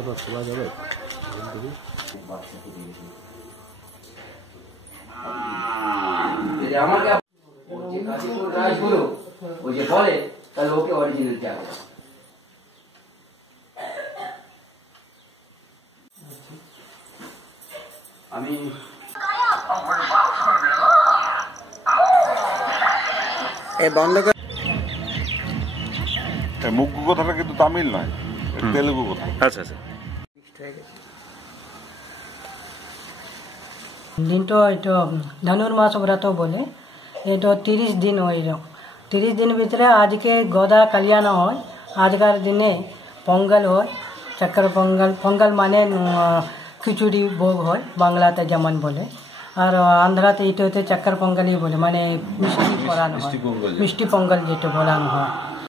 কথাটা শোনা যাবে? আমাকে রাজগুরু ওই যে বলে তাহলে ওকে অরিজিনাল যাবে। আমি মুগ্গু কথাটা কিন্তু তামিল নয়, তেলুগু কথা। আচ্ছা আচ্ছা। দিনটো এইটো ধনুর্মাস ব্রত বলে, এইটো 30 দিন হইল। 30 দিন ভিতরে আজকে গদা কল্যাণ হয়। আজকার দিনে পঙ্গল হয়, চক্র পঙ্গল। পঙ্গল মানে খিচুড়ি ভোগ হয় বাংলাতে যেমন বলে, আর আন্ধ্রাতে এটা হচ্ছে চক্র পঙ্গলই বলে, মানে মিষ্টি পড়ানো হয়, মিষ্টি পঙ্গল যেটা বলানো হয়।